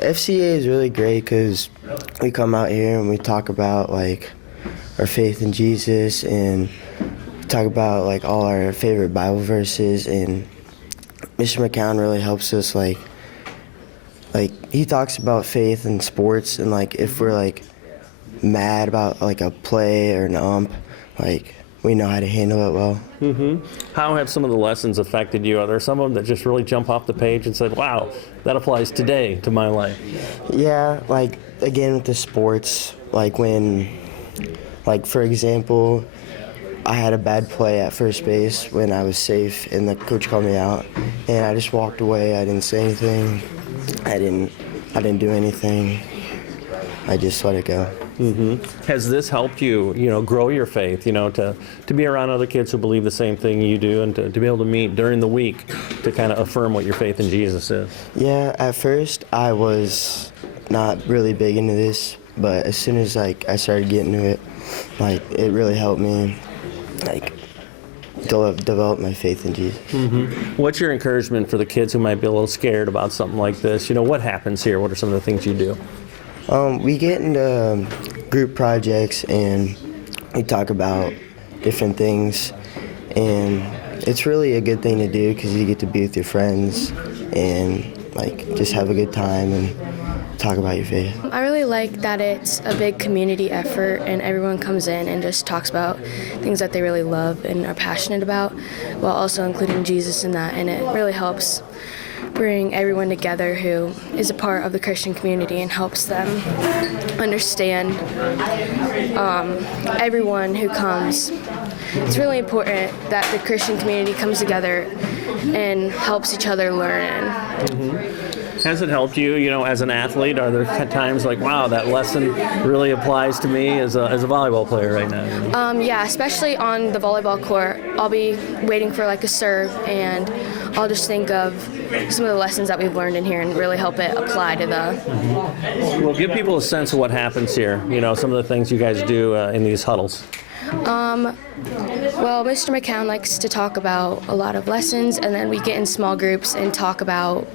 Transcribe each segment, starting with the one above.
FCA is really great because we come out here and we talk about like our faith in Jesus and talk about like all our favorite Bible verses, and Mr. McCown really helps us like he talks about faith and sports, and like if we're like mad about like a play or an ump, like we know how to handle it well. How have some of the lessons affected you? Are there some of them that just really jump off the page and said, wow, that applies today to my life? Yeah, like again with the sports, like when, like for example, I had a bad play at first base when I was safe and the coach called me out, and I just walked away. I didn't say anything. I didn't do anything. I just let it go. Has this helped you, grow your faith, to be around other kids who believe the same thing you do, and to be able to meet during the week to kind of affirm what your faith in Jesus is? Yeah, at first I was not really big into this, but as soon as I started getting into it, it really helped me develop my faith in Jesus. What's your encouragement for the kids who might be a little scared about something like this? What happens here? What are some of the things you do? We get into group projects and we talk about different things, and it's really a good thing to do because you get to be with your friends and just have a good time and talk about your faith. I really like that it's a big community effort and everyone comes in and just talks about things that they really love and are passionate about, while also including Jesus in that, and it really helps bring everyone together who is a part of the Christian community and helps them understand everyone who comes. It's really important that the Christian community comes together and helps each other learn. Has it helped you, as an athlete? Are there times like, wow, that lesson really applies to me as a volleyball player right now? Yeah, especially on the volleyball court. I'll be waiting for a serve, and I'll just think of some of the lessons that we've learned in here and really help it apply to the... Well, give people a sense of what happens here, some of the things you guys do in these huddles. Well, Mr. McCown likes to talk about a lot of lessons, and then we get in small groups and talk about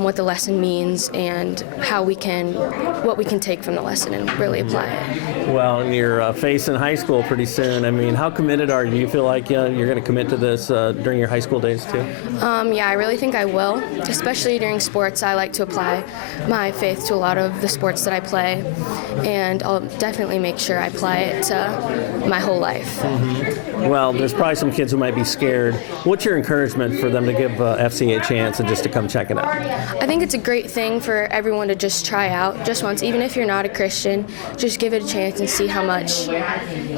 what the lesson means and what we can take from the lesson and really apply it. Well, and you're facing high school pretty soon. I mean, how committed are you? Do you feel like you're going to commit to this during your high school days too? Yeah, I really think I will, especially during sports. I like to apply my faith to a lot of the sports that I play, and I'll definitely make sure I apply it to my whole life. Well, there's probably some kids who might be scared. What's your encouragement for them to give FCA a chance and just to come check it out? I think it's a great thing for everyone to just try out just once. Even if you're not a Christian, just give it a chance and see how much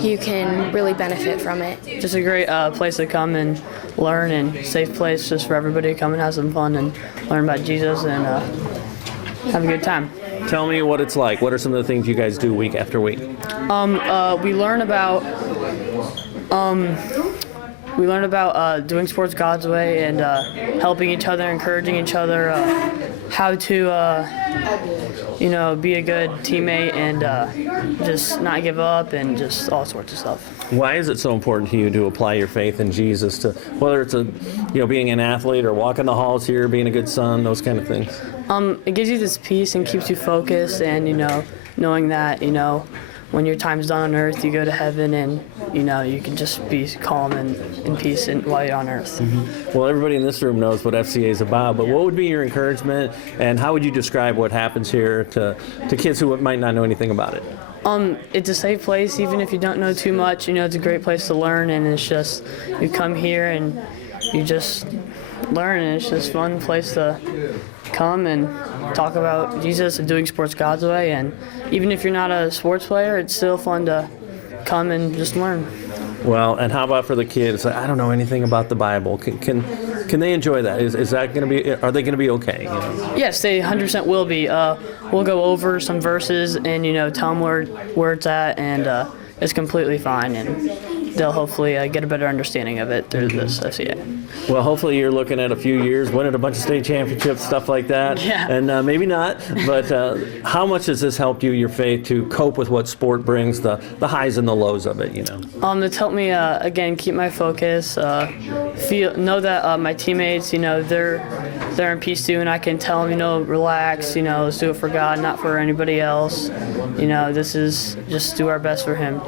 you can really benefit from it. Just a great place to come and learn, and safe place just for everybody to come and have some fun and learn about Jesus and have a good time. Tell me what it's like. What are some of the things you guys do week after week? We learn about doing sports God's way and helping each other, encouraging each other, how to be a good teammate and just not give up, and just all sorts of stuff. Why is it so important to you to apply your faith in Jesus, to whether it's being an athlete or walking the halls here, being a good son, those kind of things? It gives you this peace and keeps you focused, and knowing that when your time's done on earth, you go to heaven, and you can just be calm and in peace while you're on earth. Well, everybody in this room knows what FCA is about, but what would be your encouragement, and how would you describe what happens here to kids who might not know anything about it? It's a safe place, even if you don't know too much. It's a great place to learn, and it's just, you come here and you just learn, and it's just a fun place to come and talk about Jesus and doing sports God's way. And even if you're not a sports player, it's still fun to come and just learn. Well, and how about for the kids? I don't know anything about the Bible. Can they enjoy that? Is that going to be? Are they going to be okay? Yes, they 100% will be. We'll go over some verses and tell them where it's at, and it's completely fine. And they'll hopefully get a better understanding of it through this FCA. Well, hopefully you're looking at a few years, winning a bunch of state championships, stuff like that. Yeah. And maybe not, but how much has this helped you, your faith, to cope with what sport brings, the highs and the lows of it, you know? It's helped me, again, keep my focus, know that my teammates, you know, they're in peace too, and I can tell them, you know, relax, you know, let's do it for God, not for anybody else. You know, this is just do our best for Him.